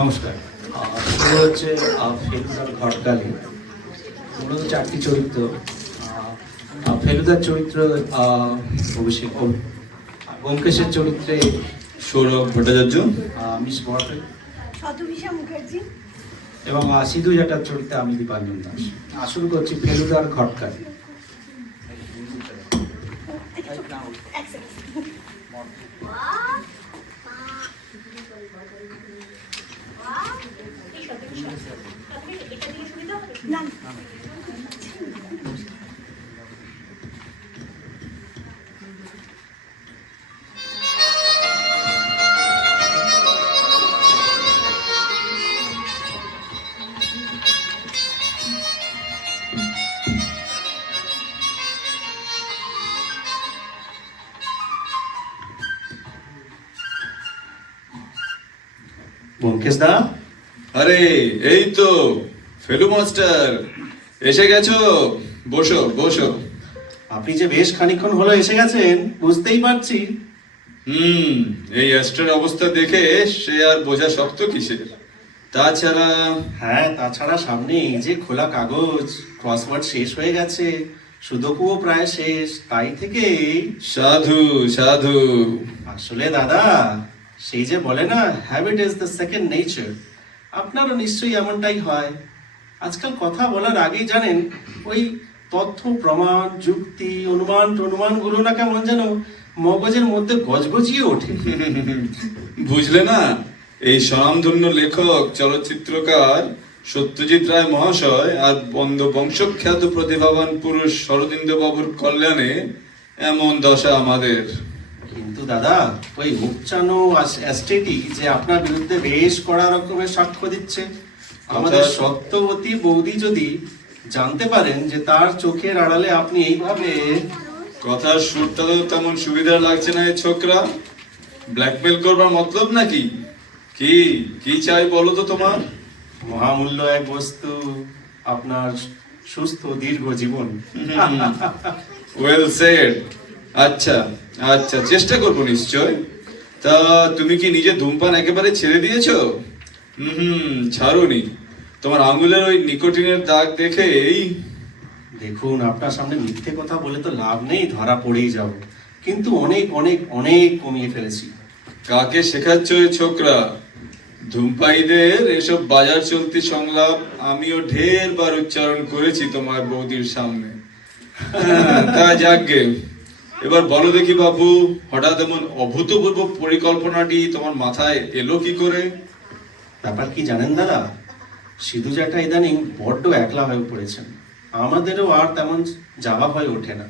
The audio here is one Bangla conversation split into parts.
নমস্কার। এগুলো হচ্ছে ফেলুদার ঘটকালি। মূলত চারটি চরিত্র। ফেলুদার চরিত্র অভিষেক, ব্যোমকেশের চরিত্রে সৌরভ ভট্টাচার্য, মিস বটে, শতভিষা মুখার্জি এবং সিধু জাটার চরিত্রে আমি দীপাঞ্জন দাস। শুরু করছি ফেলুদার ঘটকালি। না ব্যোমকেশ দা, আরে এই তো ফেলু মাস্টার, এসে গেছো। বসো বসো। আপনি যে বেশ খানিকক্ষণ হলো এসে গেছেন বুঝতেই পারছি। এই অ্যাস্ট্রার অবস্থা দেখে সে আর বোঝা শক্ত কিসের। তাছাড়া হ্যাঁ, তাছাড়া সামনে এই যে খোলা কাগজ, ক্রসওয়ার্ড শেষ হয়ে গেছে, সুদকুও প্রায় শেষ, তাই থেকে সাধু সাধু। আসলে দাদা, সেই যে বলে না, habit is the second nature. আপনারও নিশ্চয়ই এমনটাই হয়। আজকাল কথা বলার আগেই জানেন ওই তথ্য প্রমাণ যুক্তি অনুমানগুলো না কেমন যেন মগজের মধ্যে গজগজিয়ে ওঠে। বুঝলে না, এই স্বনামধন্য লেখক চলচ্চিত্রকার সত্যজিৎ রায় মহাশয় আর বংশখ্যাত প্রতিভাবান পুরুষ শরদিন্দু বাবুর কল্যাণে এমন দশা আমাদের। কিন্তু দাদা, ওই উপচানো এস্টেটি যে আপনার বিরুদ্ধে বেশ কড়া রকমের সাক্ষ্য দিচ্ছে, আমাদের সত্যবতী বৌদি যদি জানতে পারেন যে তার চোখের আড়ালে আপনি এইভাবে। কথার সুরটা তো তেমন সুবিধা লাগছে না। এই ছোকরা ব্ল্যাকমেল করবার মতলব নাকি? কি কি চাই বলো তো তোমার? মহামূল্য এক বস্তু, আপনার সুস্থ দীর্ঘ জীবন। Well said. আচ্ছা আচ্ছা, চেষ্টা করবো নিশ্চয়। তা তুমি কি নিজে ধূমপান একেবারে ছেড়ে দিয়েছো? ছাড়োনি। তোমার আঙুলের ওই নিকোটিনের দাগ দেখেই। দেখুন, আপনার সামনে মিথ্যে কথা বলে তো লাভ নেই, ধরা পড়েই যাব। কিন্তু অনেক অনেক অনেক কমিয়ে ফেলেছি। কাকে শেখাচ্ছ এই ছোকরা? ধূমপায়ীদের এসব বাজার চলতি সংলাপ আমিও ঢের বার উচ্চারণ করেছি তোমার বৌদির সামনে। তা যাকগে, এবার বলো দেখি বাবু, হঠাৎ এমন অভূতপূর্ব পরিকল্পনাটি তোমার মাথায় এলো কি করে? ব্যাপার কি জানেন দাদা, সিধু জ্যাঠা ইদানিং বড্ড একলা হয়ে পড়েছেন। আমাদেরও আর তেমন যাওয়া হয়ে ওঠে না।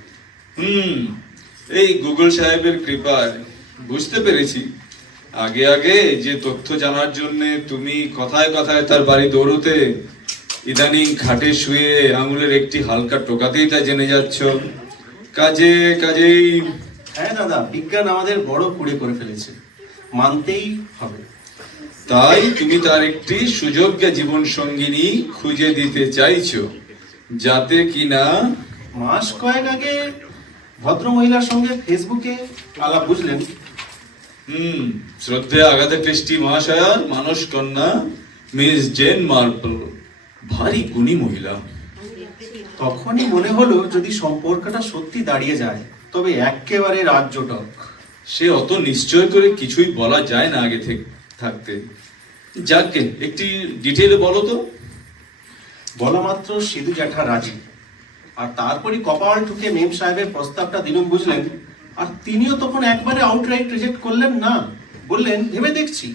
এই গুগল সাহেবের কৃপায় বুঝতে পেরেছি। আগে আগে যে তথ্য জানার জন্য তুমি কথায় কথায় তার বাড়ি দৌড়তে, ইদানিং খাটে শুয়ে আঙুলের একটি হালকা টোকাতেই তা জেনে যাচ্ছ। কাজেই হ্যাঁ দাদা, বিজ্ঞান আমাদের বড় কুড়ে করে ফেলেছে, মানতেই হবে। তাই তুমি তার একটি সুযোগ্য জীবন সঙ্গিনী খুঁজে দিতে চাইছো, যাতে কিনা। মাস কয়েক আগে ভদ্র মহিলার সঙ্গে ফেসবুকে আলাপ, বুঝলেন। শ্রদ্ধেয় আগাথা ক্রিস্টি মহাশয়ার মানস কন্যা মিস জেন মার্পল, ভারী গুণী মহিলা। তখনই মনে হলো যদি সম্পর্কটা সত্যি দাঁড়িয়ে যায় তবে একেবারে রাজ্যটক। সে অত নিশ্চয় করে কিছুই বলা যায় না আগে থেকে থাকতে। যাকে একটি ডিটেইলে বলো তো। বলা মাত্র সিধু জ্যাঠা রাজি, আর তারপরই কপাল ঠুকে মেম সাহেবের প্রস্তাবটা দিলুম, বুঝলেন। আর তিনিও তখন একবারে আউটরাইট রিজেক্ট করলেন না, বললেন ভেবে দেখছি।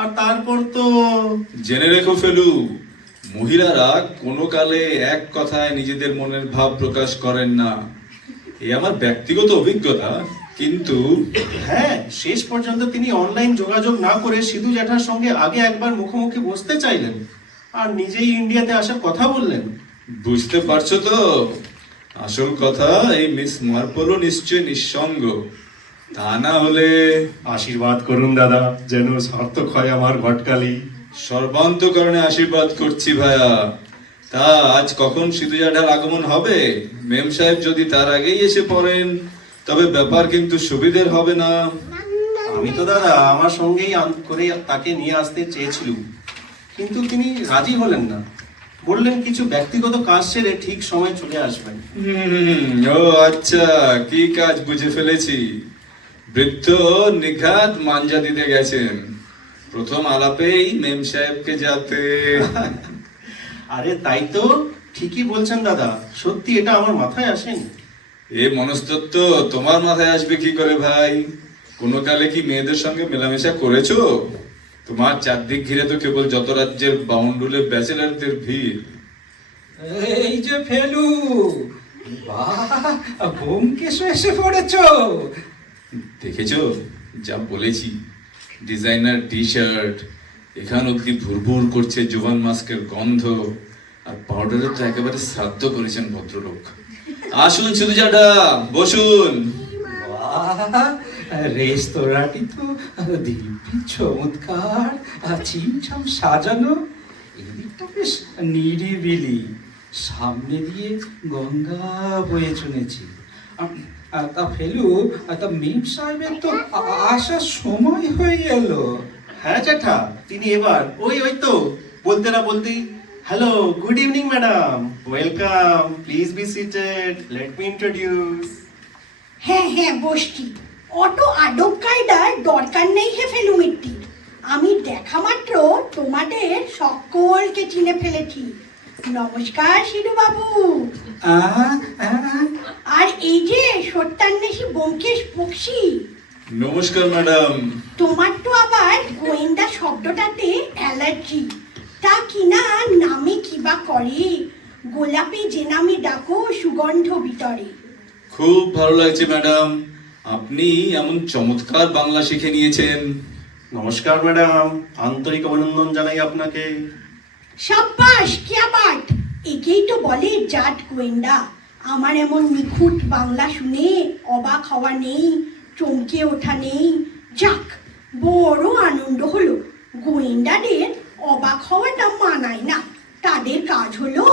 আর তারপর তো জেনে রেখো ফেলু, মহিলারা কোনো কালে এক কথায় নিজেদের মনের ভাব প্রকাশ করেন না। এই আমার ব্যক্তিগত অভিজ্ঞতা। কিন্তু হ্যাঁ, শেষ পর্যন্ত তিনি অনলাইন যোগাযোগ না করে সিধু জ্যাঠার সঙ্গে আগে একবার মুখোমুখি বসতে চাইলেন, আর নিজেই ইন্ডিয়াতে আসার কথা বললেন। বুঝতে পারছো তো? আসল কথা, এই মিস মার্পলও নিশ্চয় নিঃসঙ্গ। তা না হলে। আশীর্বাদ করুন দাদা, যেন সার্থক হয় আমার ঘটকালি। সর্বান্তকরণে আশীর্বাদ করছি ভাইয়া। তা আজ কখন সিধু জ্যাঠার আগমন হবে? মেম সাহেব যদি তার আগেই এসে পড়েন তবে ব্যাপার কিন্তু সুবিধের হবে না। আমি তো দাদা আমার সঙ্গেই করে তাকে নিয়ে আসতে চেয়েছিলাম, কিন্তু তিনি রাজি হলেন না। বললেন কিছু ব্যক্তিগত কাজ সেরে ঠিক সময় চলে আসবেন। ও আচ্ছা, কি কাজ বুঝে ফেলেছি। বৃদ্ধ নিঘাত মাঞ্জা দিতে গেছেন, প্রথম আলাপেই মেম সাহেবকে যাতে। আরে তাই তো, ঠিকই বলছেন দাদা, সত্যি এটা আমার মাথায় আসেনি। এ মনস্তত্ত্ব তোমার মাথায় আসবে কি করে ভাই? কোনো কালে কি মেয়েদের সঙ্গে মেলামেশা করেছো? তোমার চারদিক ঘিরে তো কেবল যত রাজ্যের বাউন্ডুলে ব্যাচেলারদের ভিড়। এই যে ফেলু, বাহ, ব্যোমকেশ এসে পড়েছো। দেখেছো যা বলেছি, ডিজাইনার টি শার্ট, এখান অব্দি ভুরভুর করছে জোভান মাস্কের গন্ধ, আর পাউডারের তো একেবারে শ্রাদ্ধ করেছেন ভদ্রলোক। আসুন সুবিজাটা, বসুন। বাহ, রেস্তোরাঁটি তো দিব্যি চমৎকার, ছিমছাম সাজানো। এদিকটা বেশ নিরিবিলি, সামনে দিয়ে গঙ্গা বয়ে চলেছে। তা ফেলু, তা মেম সাহেবের তো আসার সময় হয়ে গেল। হ্যাঁ জ্যাঠা, তিনি এবার ওই ওই তো বলতে না বলতেই, hello, good evening madam, welcome, please be seated, let me introduce. হ্যাঁ হ্যাঁ বসছি। অত আদব কায়দার দরকার নেই হে ফেলুমিট্টি। আমি দেখা মাত্র তোমাদের সকলকে চিনে ফেলেছি। নমস্কার সিধু বাবু। আর এই যে সত্যান্বেষী ব্যোমকেশ বক্সী। নমস্কার ম্যাডাম। তোমার তো আবার গোয়েন্দা শব্দটাতে অ্যালার্জি। তা কিনা নামে কিবা করে, গোলাপে যে নামে ডাকো সুগন্ধ ভিতরে। খুব ভালো লাগছে ম্যাডাম, আপনি এমন চমৎকার বাংলা শিখে নিয়েছেন। নমস্কার ম্যাডাম, আন্তরিক অভিনন্দন জানাই আপনাকে। সাব্বাস, কিয়া বাট! একেই তো বলে জাত গোয়েন্দা। আমার এমন নিখুঁত বাংলা শুনে অবাক হওয়া নেই, চমকে ওঠা নেই। যাক, বড় আনন্দ হলো। গোয়েন্দাদের অবাক হওয়াটা মানায় না। তাদের কাজ হলো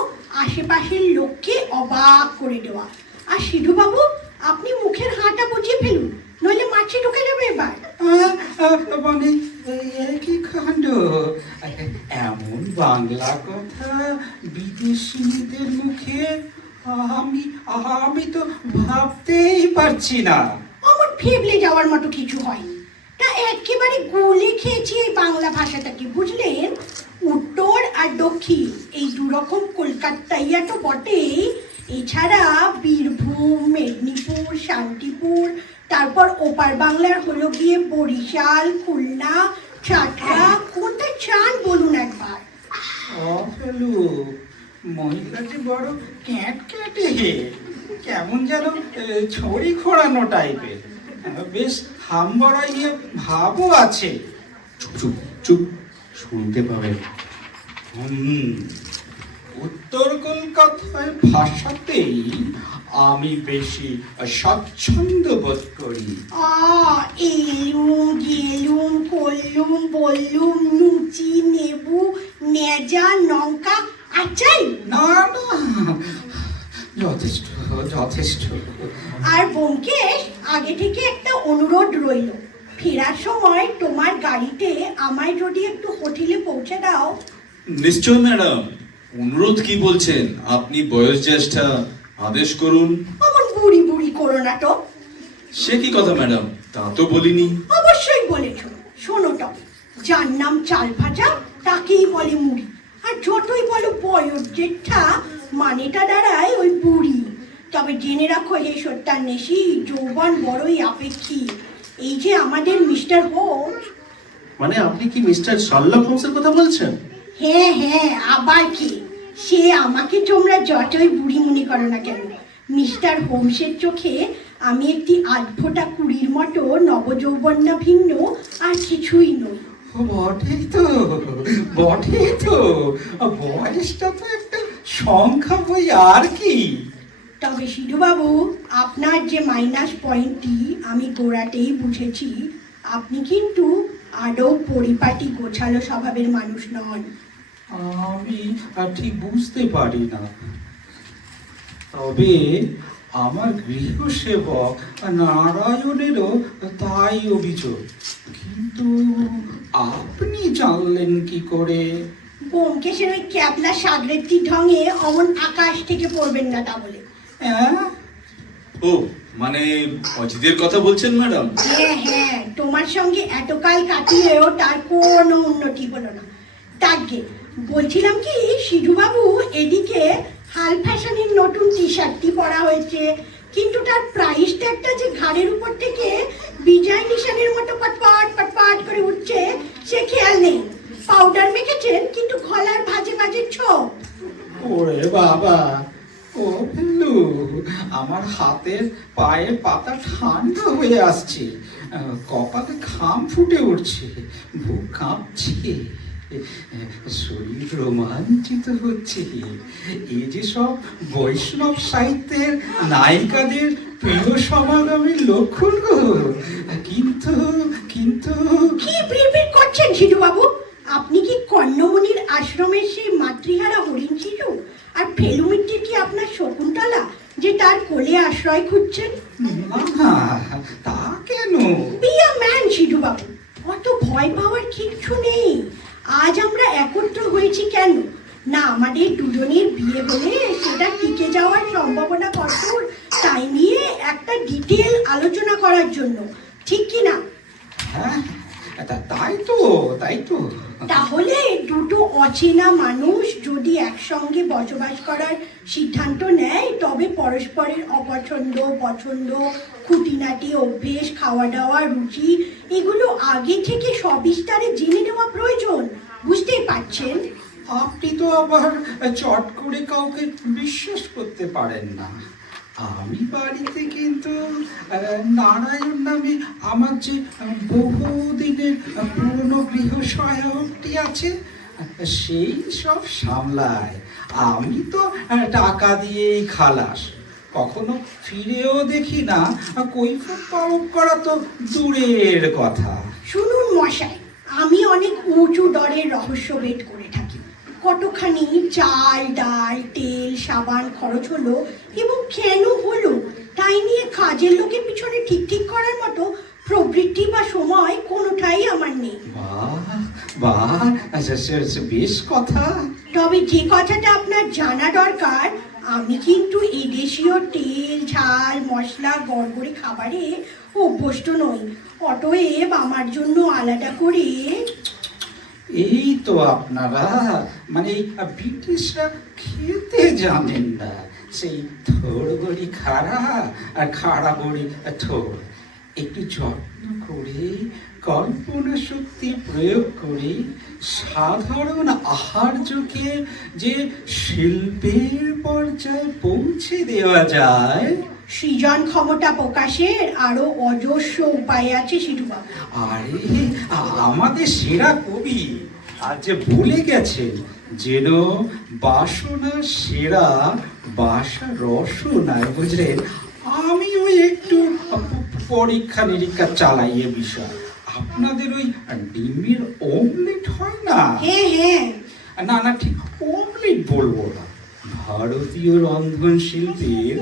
আশেপাশের লোককে অবাক করে দেওয়া। আর সিধু বাবু, আপনি মুখের হাঁটা বুঝিয়ে ফেলুন, নইলে মাছি ঢুকে যাবে এবার। মানে কি কাণ্ড! এমন বাংলা কথা বিদেশিদের মুখে আমি আমি তো ভাবতেই পারছি না। আমার ফেবলে যাওয়ার মতো কিছু হয়নি। তা একেবারে গলে খেয়েছি এই বাংলা ভাষাটাকে, বুঝলেন? উত্তর আর দক্ষিণ এই দুরকম কলকাতাইয়া তো বটেই, এছাড়া বীরভূম, মেদিনীপুর, শান্তিপুর, তারপর ওপার বাংলার হলো গিয়ে বরিশাল, খুলনা, চাটরা। কোনটা চান বলুন একবার? ফেলু, মহিলাটি বড় ক্যাট ক্যাটে, কেমন যেন ছড়ি ঘোরানো টাইপের। বেশ হামবড়াইয়ে ভাবও আছে। চুপ চুপ চুপ, শুনতে পাবেন। উত্তর কলকাতায় ভাষাতেই আমি বেশি স্বাচ্ছন্দ্য বোধ করি। এলুম গেলুম করলুম বললুম, লুচি, নেবু, নেজা, লঙ্কা, আচাই। না না, যথেষ্ট যথেষ্ট। আর ব্যোমকেশ, আগে থেকে একটা অনুরোধ রইল। ফেরার সময় তোমার গাড়িতে আমায় যদি একটু হোটেলে পৌঁছে দাও। নিশ্চয় ম্যাডাম, অনুরোধ কি বলছেন? আপনি বয়োজ্যেষ্ঠা, আদেশ করুন। অমন বুড়ি বুড়ি করো না তো। সে কি কথা ম্যাডাম, তা তো বলিনি। অবশ্যই বলেছ। শোনো তবে, যার নাম চাল ভাজা তাকেই বলে মুড়ি। আর যতই বলো বয়োজ্যেষ্ঠা, মানেটা দাঁড়ায় ওই বুড়ি। তবে জেনে রাখো হে সত্যান্বেষী, যৌবন বড়ই আপেক্ষিক। এই যে আমাদের মিস্টার হোমস। মানে আপনি কি মিস্টার শার্লক হোমসের কথা বলছেন? হ্যাঁ হ্যাঁ, আবার কি? সে আমাকে তোমরা যতই বুড়ি মনে করো না কেন, মিস্টার হোমসের চোখে আমি একটি আধফোটা কুড়ির মতো নবযৌবন্যা ভিন্ন আর কিছুই নই। বটেই তো, বটেই তো। বয়সটা তো একটা সংখ্যা বই, আর কি। তবে সিধুবাবু, আপনার যে মাইনাস পয়েন্টটি আমি গোড়াতেই বুঝেছি। আপনি কিন্তু আদৌ পরিপাটি গোছালো স্বভাবের মানুষ নন। আমি ঠিক বুঝতে পারি না। তবে আমার গৃহসেবক নারায়ণেরও তাই অভিযোগ। কিন্তু আপনি জানলেন কি করে? ব্যোমকেশের ওই ক্যাবলা সাগরেত্রী ঢঙে অমন আকাশ থেকে পড়বেন না তা বলে। হ্যাঁ, ও মানে অজিতের কথা বলছেন ম্যাডাম? হ্যাঁ হ্যাঁ, তোমার সঙ্গে এতকাল কাটিয়েও তার কোনো উন্নতি হলো না। তাকে বলছিলাম কি, সিধুবাবু এদিকে হাল ফ্যাশনের নতুন টি শার্টটি পরা হয়েছে, কিন্তু তার প্রাইস ট্যাগটা যে ঘাড়ের উপর থেকে বিজয় নিশানের মতো পটপট পটপট করে উঠছে সে খেয়াল নেই। পাউডার মেখেছেন কিন্তু গলার ভাজে ভাজে ছোপ। ওরে বাবা, ও ফেলু, আমার হাতের পায়ের পাতা ঠান্ডা হয়ে আসছে, কপালে ঘাম ফুটে উঠছে, বুক কাঁপছে, শরীর রোমাঞ্চিত হচ্ছে। এই যে সব বৈষ্ণব সাহিত্যের নায়িকাদের প্রিয় সমাগমের লক্ষণ গো। কিন্তু কিন্তু কি বিড়বিড় করছেন সিধুবাবু? আপনি কি কর্ণমণির আশ্রমের সেই মাতৃহারা হরিণ শিশু? আর ফেলুমিত্তির কি আপনার শকুন্তলা যে তার কোলে আশ্রয় খুঁজছেন? না, তা কেন? বি আ ম্যান সিধুবাবু, অত ভয় পাওয়ার কিচ্ছু নেই। আজ আমরা একত্র হয়েছি কেন না, আমাদের দুজনের বিয়ে হলে সেটা টিকে যাওয়ার সম্ভাবনা কতদূর তাই নিয়ে একটা ডিটেল আলোচনা করার জন্য, ঠিক কি না? হ্যাঁ, তাই তো, তাই তো। তাহলে দুটো অচেনা মানুষ যদি একসঙ্গে বসবাস করার সিদ্ধান্ত নেয়, তবে পরস্পরের অপছন্দ, পছন্দ, খুঁটিনাটি, অভ্যেস, খাওয়া দাওয়া, রুচি এগুলো আগে থেকে সবিস্তারে জেনে নেওয়া প্রয়োজন। বুঝতেই পারছেন? আপনি তো আবার চট করে কাউকে বিশ্বাস করতে পারেন না। আমি বাড়িতে কিন্তু নারায়ণ নামে আমার যে বহুদিনের পুরনো গৃহ সহায়কটি আছে, সেই সব সামলায়। আমি তো টাকা দিয়েই খালাস, কখনো ফিরেও দেখি না। কৈফিয়ত তলব করা তো দূরের কথা। শুনুন মশাই, আমি অনেক উঁচু দরের রহস্য বেদ করে থাকি। কতখানি চাল, ডাল, তেল, সাবান খরচ হলো এবং কেন হলো তাই নিয়ে কাজের লোকের পিছনে ঠিক ঠিক করার মতো প্রবৃত্তি বা সময় কোনোটাই আমার নেই। বাহ বাহ, আচ্ছা বেশ কথা। তবে যে কথাটা আপনার জানা দরকার, আমি কিন্তু এদেশীয় তেল, ঝাল, মশলা, গড়গড়ে খাবারে অভ্যস্ত নই। অতএব আমার জন্য আলাদা করে এই তো আপনারা মানে এই ব্রিটিশরা খেতে জানেন না, সেই থোড় বড়ি খাড়া আর খাড়া বড়ি থোড়। একটু যত্ন করে, কল্পনা শক্তি প্রয়োগ করে সাধারণ আহার্যকে যে শিল্পের পর্যায়ে পৌঁছে দেওয়া যায়। সৃজন ক্ষমতা প্রকাশের আরো অজস্র উপায় আছে সিধুবাবু। আরে আমাদের সেরা কবি আজ যে ভুলে গেছেন, যেন বাসনা সেরা বাসা রসনায়, বুঝলেন? আমিও একটু পরীক্ষা নিরীক্ষা চালাই এ বিষয়। আপনাদের ওই ডিমের অমলেট হয় না? হ্যাঁ হ্যাঁ, না না, ঠিক অমলেট বলবো না, ভারতীয় রন্ধন শিল্পের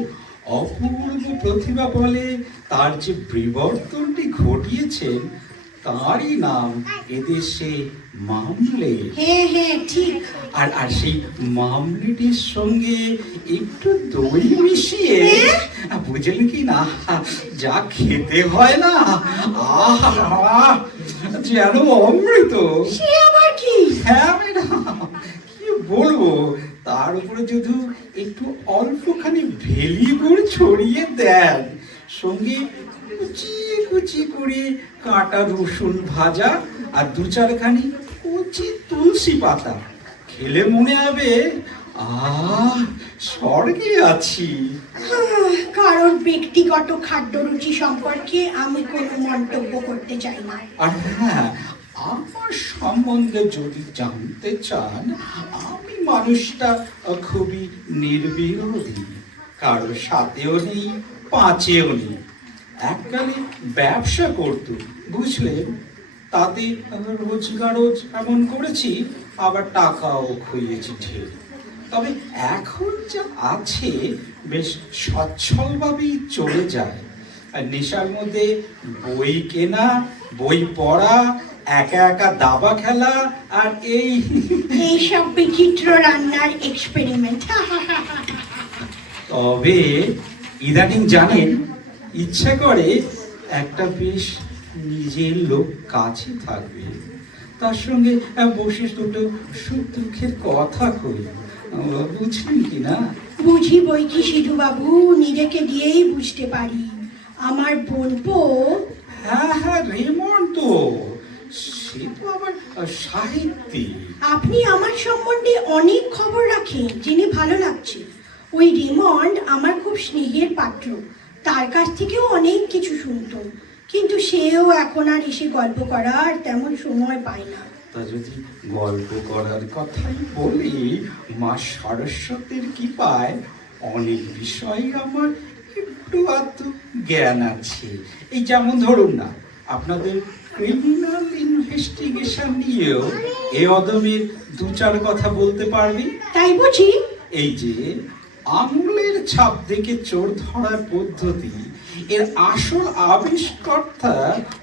অপূর্ব প্রতিভা বলে তার যে বিবর্তনটি ঘটিয়েছেন, তারই নাম এদেশে মামলেট। হ্যাঁ হ্যাঁ ঠিক। আর আর সেই মামলেটের সঙ্গে একটু দই মিশিয়ে, বুঝলেন কি না, যা খেতে হয় না, আহা, যেন অমৃত। সে আবার কি? হ্যাঁ ম্যাডাম, কি বলবো, তার উপরে যদি একটু অল্পখানি ভেলি গুড় ছড়িয়ে দেন, সঙ্গে কুচি কুচি করে কাঁটা রসুন ভাজা আর দু চারখানি কুচি তুলসী পাতা, খেলে মনে হবে স্বর্গে আছি। কারণ ব্যক্তিগত খাদ্য রুচি সম্পর্কে আমি কোনো মন্তব্য করতে চাই না। আর হ্যাঁ, আমার সম্বন্ধে যদি জানতে চান, আমি মানুষটা খুবই নির্বিরোধী, কারোর সাথেও নেই, পাঁচেও নেই। এককালে ব্যবসা করত, বুঝলেন, তাতে রোজগারও এমন করেছি, আবার টাকাও খুইয়েছি ঢের। তবে এখন যা আছে বেশ সচ্ছলভাবেই চলে যায়। আর নেশার মধ্যে বই কেনা, বই পড়া, একা একা দাবা খেলা, আর এইসব বিচিত্র রান্নার এক্সপেরিমেন্ট। তবে ইদানিং জানেন, ইচ্ছা করে একটা বেশ নিজের লোক কাছে থাকবে, তার সঙ্গে বসে দুটো সুখ দুঃখের কথা কই। বুঝলেন কি না? বুঝি বই কি সিধু বাবু, নিজেকে দিয়েই বুঝতে পারি। আমার বোনপো। হ্যাঁ হ্যাঁ, রেমন্ড তো, সে তো আবার সাহিত্যিক। আপনি আমার সম্বন্ধে অনেক খবর রাখেন, জেনে ভালো লাগছে। ওই রেমন্ড আমার খুব স্নেহের পাত্র, তার কাছ থেকেও অনেক কিছু শুনতাম, কিন্তু সেও এখন আর এসে গল্প করার তেমন সময় পায় না। তা যদি গল্প করার কথাই বলি, মা সরস্বতীর কৃপায় অনেক বিষয় আমার একটু আধটু জ্ঞান আছে। এই যেমন ধরুন না, আপনাদের ক্রিমিনাল ইনভেস্টিগেশন নিয়েও এ অদমের দু চার কথা বলতে পারবি। তাই বুঝি? এই যে আঙুলের ছাপ দেখে চোর ধরার পদ্ধতি, এর আসল আবিষ্কর্তা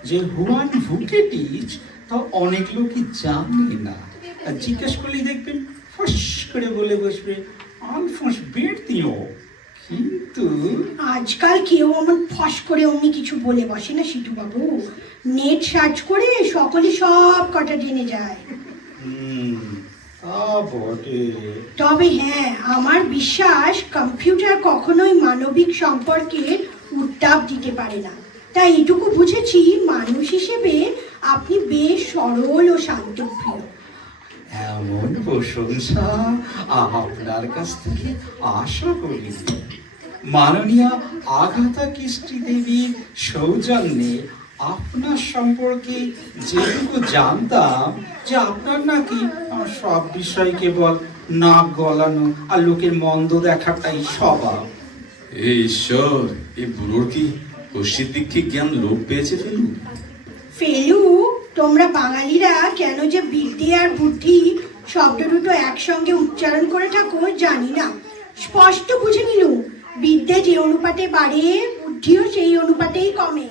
যে হুয়ান ভুকেটিচ, তা অনেক লোকই জানে না। আর জিজ্ঞেস করলেই দেখবেন ফস করে বলে বসবে আলফোঁস বেরতিও। কিন্তু আজকাল কেউ এমন ফস করে অমনি কিছু বলে বসে না সিধু বাবু। নেট সার্চ করে সকলে সব কটা জেনে যায়। তা বটে। তবে হ্যাঁ, আমার বিশ্বাস কম্পিউটার কখনোই মানবিক সম্পর্কের উত্তাপ দিতে পারে না। তাই এটুকু বুঝেছি, মানুষ হিসেবে আপনি বেশ সরল ও শান্তপ্রিয়। এমন প্রশংসা আপনার কাছ থেকে আশা করি। মাননীয় আগাথা ক্রিস্টি দেবীর সৌজন্যে আপনার সম্পর্কে যেটুকু জানতাম, যে আপনার নাকি সব বিষয় কেবল নাক গলানো আর লোকের মন্দ দেখাটাই স্বভাব। এই ঈশ্বর, এই বুড়োর কি কশির দীক্ষিক জ্ঞান লোপ পেয়েছে ফেলু? ফেলু, তোমরা বাঙালিরা কেন যে বিদ্যে আর বুদ্ধি শব্দ দুটো একসঙ্গে উচ্চারণ করে থাকো জানি না। স্পষ্ট বুঝে নিলুম, বিদ্যে যে অনুপাতে বাড়ে, বুদ্ধিও সেই অনুপাতেই কমে।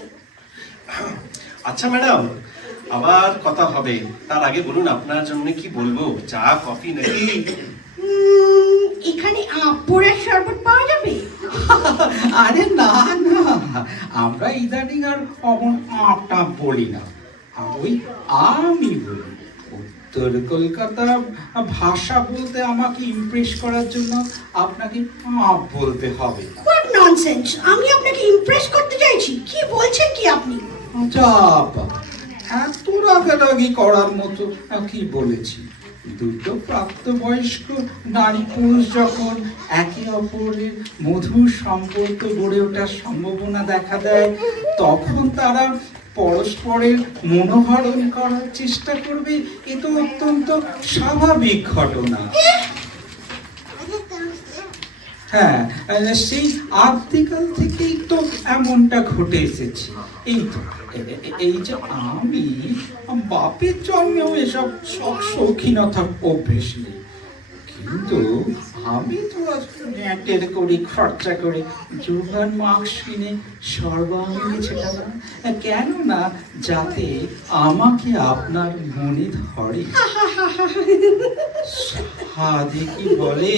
আচ্ছা ম্যাডাম, আবার কথা হবে, তার আগে বলুন আপনার জন্য কি বলবো? চা, কফি নাকি? এখানে পোড়ার শরবত পাওয়া যাবে? আরে না না, আমরা ইদানিং আর অমন আটা বলি না, ওই আমি বলি। উত্তর কলকাতার ভাষা বলতে আমাকে ইমপ্রেস করার জন্য আপনাকে আপ বলতে হবে না। What nonsense! আমি আপনাকে ইমপ্রেস করতে চাইছি? কি বলছেন কি আপনি? চাপ, এত রাগারাগি করার মতো কি বলেছি? দুটো প্রাপ্তবয়স্ক নারী পুরুষ যখন একে অপরের মধুর সম্পর্ক গড়ে ওঠার সম্ভাবনা দেখা দেয়, তখন তারা পরস্পরের মনোহরণ করার চেষ্টা করবে। এ তো অত্যন্ত স্বাভাবিক ঘটনা। হ্যাঁ, সেই আদিকাল থেকেই তো এমনটা ঘটে এসেছে। এই যে আমি বাপের জন্মেও এসব সব শৌখিনতার অভ্যেস নেই, কিন্তু আমি তো নেটের করি খরচা করে জোগান মাস্ক কিনে সর্বাঙ্গে ছেটালাম, কেননা যাতে আমাকে আপনার মনে ধরে। সাধে কি বলে,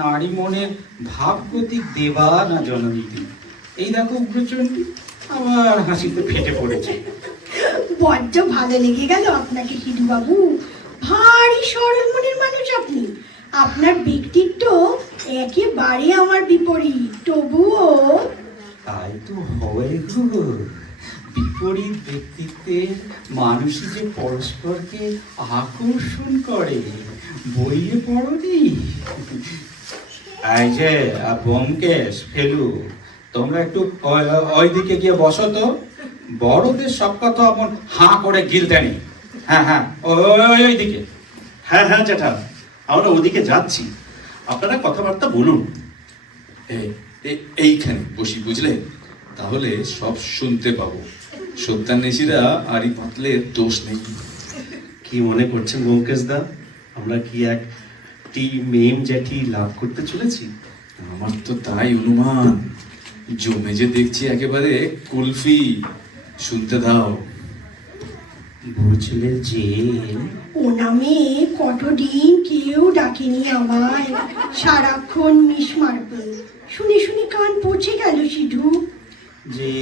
নারী মনের ভাবগতিক দেবা না জননীতি। এই দেখো উগ্রচণ্ডী আবার হাসিতে ফেটে পড়েছে। বড্ড ভালো লেগে গেল আপনাকে সিধু বাবু। ভারী সরল মনের মানুষ আপনি। আপনার ব্যক্তিত্ব একেবারে আমার বিপরীত, তবুও। তাই তো হয় গো, বিপরীত ব্যক্তিত্বের মানুষই যে পরস্পরকে আকর্ষণ করে। বইয়ে পড়নি? এই যে ব্যোমকেশ, ফেলু, তোমরা একটু ওইদিকে গিয়ে বসো তো। বড়দের সব কথা এমন হাঁ করে গিলতে নেই। হ্যাঁ হ্যাঁ, ওইদিকে। হ্যাঁ হ্যাঁ জ্যাঠা, আমরা ওদিকে যাচ্ছি, আপনারা কথাবার্তা বলুন। এইখানে বসি, বুঝলে? তাহলে সব শুনতে পাবো। সত্যান্বেষীরা আরি পাতলের দোষ নেই। কি মনে করছেন ব্যোমকেশ দা, আমরা কি একটি মেম জ্যাঠি লাভ করতে চলেছি? আমার তো তাই অনুমান। জমে যে দেখছি একেবারে কুলফি। শুনতে দাও। বুঝলে যে ও নামে কতদিন কেউ ডাকেনি আমায়, সারাক্ষণ মিস মারবে, শুনে শুনে কান পচে গেল সিধু। যে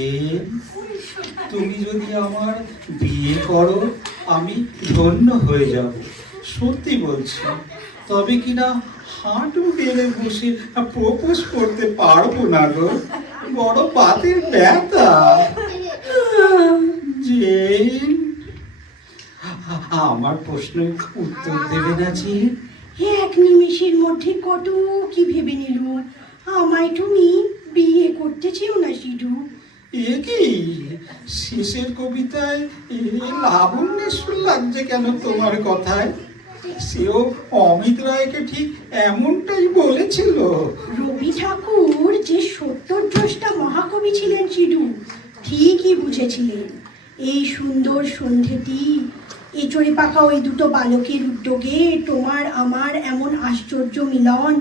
তুমি যদি আমার বিয়ে করো আমি ধন্য হয়ে যাব, সত্যি বলছি। তবে কিনা হাঁটু গেড়ে বসে প্রপোজ করতে পারবো না গো, বড় বাতের ব্যথা। যে আমার প্রশ্নের উত্তর দেবে না যে? এক নিমেষের মধ্যে কত কি ভেবে নিলুম। আমায় তুমি বিয়ে করতে চেও না সিধু? এ কি শেষের কবিতায় লাবণ্যের সুর লাগছে কেন তোমার কথায়? সেও অমিত রায়কে ঠিক এমনটাই বলেছিল। রবি ঠাকুর যে সত্তর-দ্রষ্টা মহাকবি ছিলেন সিধু, ঠিকই বুঝেছিলেন। এই সুন্দর সন্ধেটি, এচড়ে পাকা ওই দুটো বালকের উদ্যোগে তোমার আমার এমন আশ্চর্য মিলন,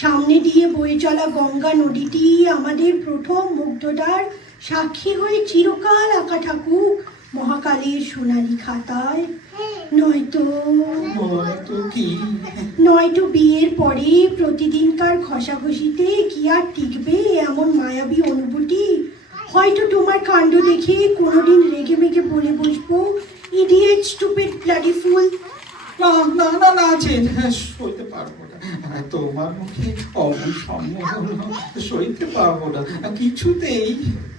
সামনে দিয়ে বয়ে চলা গঙ্গা নদীটি আমাদের প্রথম মুগ্ধতার সাক্ষী হয়ে চিরকাল আঁকা থাকুক মহাকালের সোনালী খাতায়। নয়তো নয়তো কি? নয়তো বিয়ের পরে প্রতিদিনকার ঘষাঘষিতে কি আর টিকবে এমন মায়াবী অনুভূতি? হয়তো তোমার কাণ্ড দেখে কোনোদিন রেগে মেগে বলে বসবো, ইডিয়েট, স্টুপিড, ব্লাডি ফুল। না না না না যে সইতে পারবো না, তোমার মুখে অমন সম্মোহন সইতে পারবো না কিছুতেই।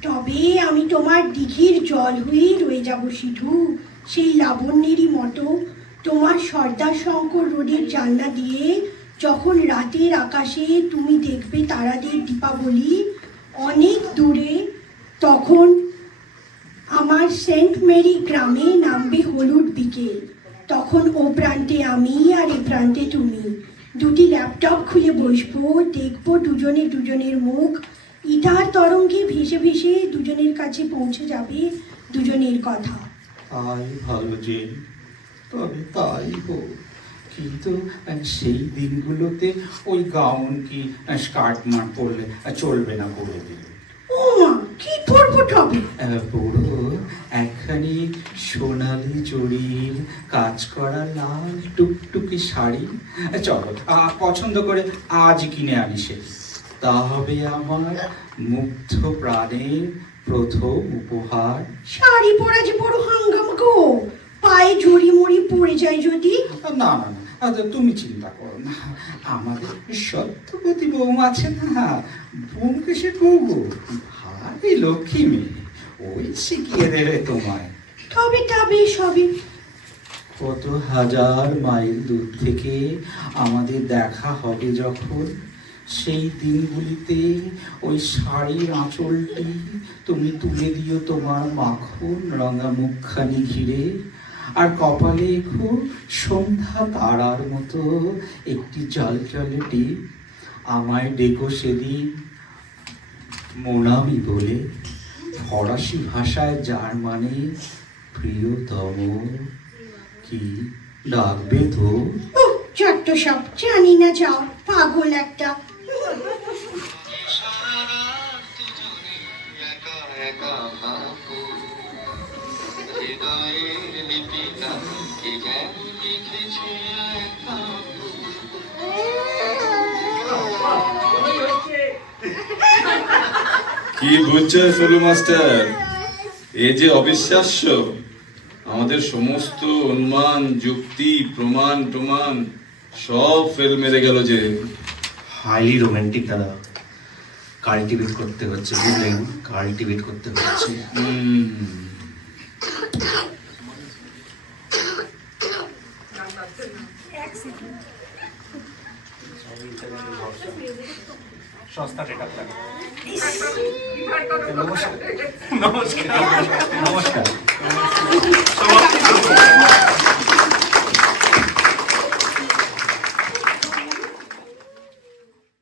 তবে আমি তোমার দিঘির জল হয়েই রয়ে যাব সিধু, সেই লাবণ্যেরই মতো। তোমার সর্দার শঙ্কর রোডের জানলা দিয়ে যখন রাতের আকাশে তুমি দেখবে তারাদের দীপাবলি অনেক দূরে, তখন আমার সেন্ট মেরি গ্রামে নামবে হলুদ বিকেল। তখন ও প্রান্তে আমি আর এ প্রান্তে তুমি, দুটি ল্যাপটপ খুলে বসবো, দেখবো দুজনে দুজনের মুখ, ইটার তরঙ্গে ভেসে ভেসে দুজনের কাছে পৌঁছে যাবে দুজনের কথা। তাই ভালো যে, তবে তাই হোক। কিন্তু সেই দিনগুলোতে ওই গাউন কি স্কার্ট মার পরলে চলবে না বলে দিল। ও মা, কি পরবো তবে? পুরো একখানি সোনালি জরির কাজ করা লাল টুকটুকি শাড়ি চলো পছন্দ করে আজ কিনে আনি সে। তা হবে আমার মুগ্ধ প্রাণের প্রথম উপহার। শাড়ি পরা যে বড় হাঙ্গাম গো, পায়ে ঝুড়ি মুড়ি পড়ে যায় যদি? না না না, তুমি চিন্তা করো না, আমাদের সত্যবতী বৌমা আছে না, ব্যোমকেশের বউ, ভারী লক্ষ্মী মেয়ে, ওই শিখিয়ে দেবে তোমায়। তবে তবে সবই কত হাজার মাইল দূর থেকে আমাদের দেখা হবে যখন, সেই দিনগুলিতে ওই শাড়ির আঁচলটি তুমি তুলে দিও তোমার মাখন রঙা মুখখানি ঘিরে, আর কপালে খুব সন্ধ্যা তারার মতো একটি জলজলে টিপ। আমায় ডেকো সেদিন মোনামি বলে, ফরাসি ভাষায় যার মানে প্রিয়তম। কি ডাকবে তো? যত সব জানি না, যাও, পাগল একটা। কি বুঝছো সোলু মাস্টার? এ যে অবিশ্বাস্য, আমাদের সমস্ত অনুমান, যুক্তি, প্রমাণ টমান সব ফেল মেরে গেল যে। হাইলি রোমান্টিক দাদা, কাল্টিভেট করতে হচ্ছে, বুঝলেন? কাল্টিভেট করতে হচ্ছে। সস্তা টেকা লাগে। নমস্কার। নমস্কার।